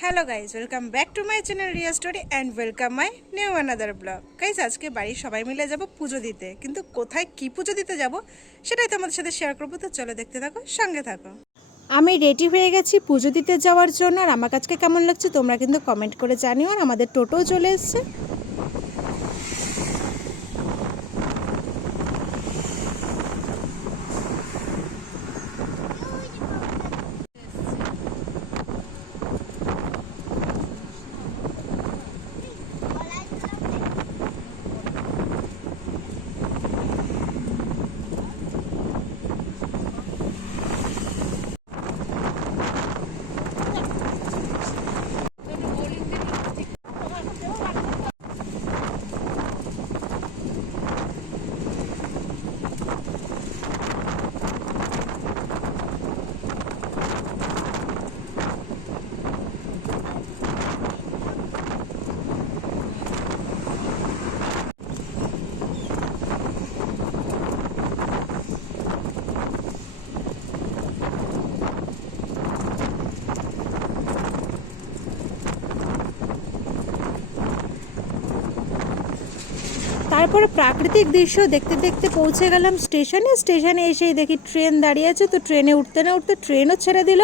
Hello guys welcome back to my channel Riya story and welcome my new another blog guys আজকে বাড়ির সবাই মিলে যাব পুজো দিতে, কিন্তু কোথায় কি পুজো দিতে যাব সেটাই তোমাদের সাথে শেয়ার করব, তো চলো দেখতে থাকো, সঙ্গে থাকো। আমি রেডি হয়ে গেছি পুজো দিতে যাওয়ার জন্য, আর আমার কাছে কেমন লাগছে তোমরা কিন্তু কমেন্ট করে জানিও, আর আমাদের টোটোও চলে এসছে। তারপরে প্রাকৃতিক দৃশ্য দেখতে দেখতে পৌঁছে গেলাম স্টেশনে। স্টেশনে এসেই দেখি ট্রেন দাঁড়িয়ে আছে, তো ট্রেনে উঠতে না উঠতে ট্রেনও ছেড়ে দিল।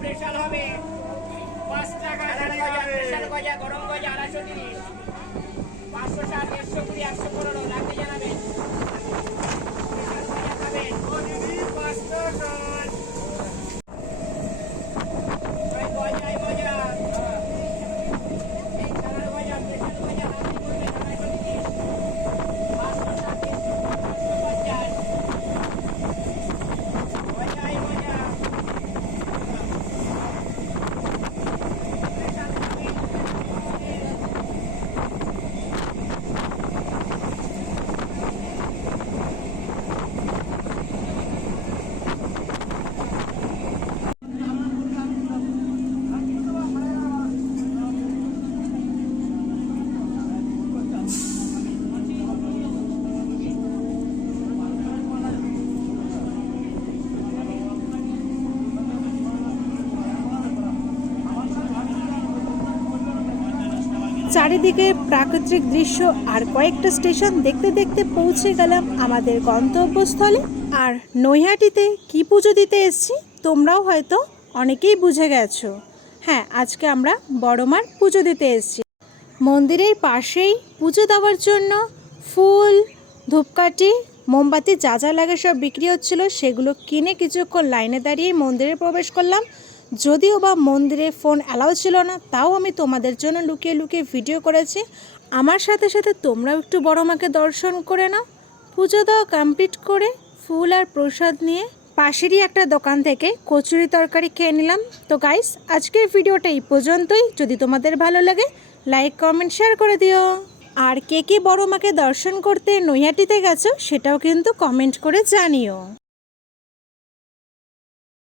স্পেশাল হবে। পাঁচ টাকা স্পেশাল গজা, গরম গজা, আড়াইশো তিরিশ। পাঁচশো ষাট, একশো কুড়ি, একশো পনেরো লাগতে জানাবেন স্পেশাল গজা খাবেন পাঁচশো ষাট ওই গজাই গজা এই সাড়ে গজা স্পেশাল গজা রাত্রি করবেন আড়াইশো তিরিশ পাঁচশো ষাট একশো পাঁচশো পঞ্চাশ গজাই গজা চারিদিকে প্রাকৃতিক দৃশ্য আর কয়েকটা স্টেশন দেখতে দেখতে পৌঁছে গেলাম আমাদের গন্তব্যস্থলে। আর নৈহাটিতে কি পুজো দিতে এসেছি, তোমরাও হয়তো অনেকেই বুঝে গেছো। হ্যাঁ আজকে আমরা বড়মার পুজো দিতে এসেছি। মন্দিরের পাশেই পুজো দেওয়ার জন্য ফুল, ধূপকাঠি, মোমবাতি যা যা লাগে সব বিক্রি হচ্ছিল, সেগুলো কিনে কিছুক্ষণ লাইনে দাঁড়িয়ে মন্দিরে প্রবেশ করলাম। যদিও বা মন্দিরে ফোন অ্যালাউ ছিল না, তাও আমি তোমাদের জন্য লুকিয়ে লুকিয়ে ভিডিও করেছি। আমার সাথে সাথে তোমরাও একটু বড় মাকে দর্শন করে নাও। পুজো দেওয়া কমপ্লিট করে ফুল আর প্রসাদ নিয়ে পাশেরই একটা দোকান থেকে কচুরি তরকারি খেয়ে নিলাম। তো গাইস আজকের ভিডিওটা এই পর্যন্তই। যদি তোমাদের ভালো লাগে লাইক কমেন্ট শেয়ার করে দিও। আর কে কে বড় মাকে দর্শন করতে নৈহাটিতে গেছো, সেটাও কিন্তু কমেন্ট করে জানিও।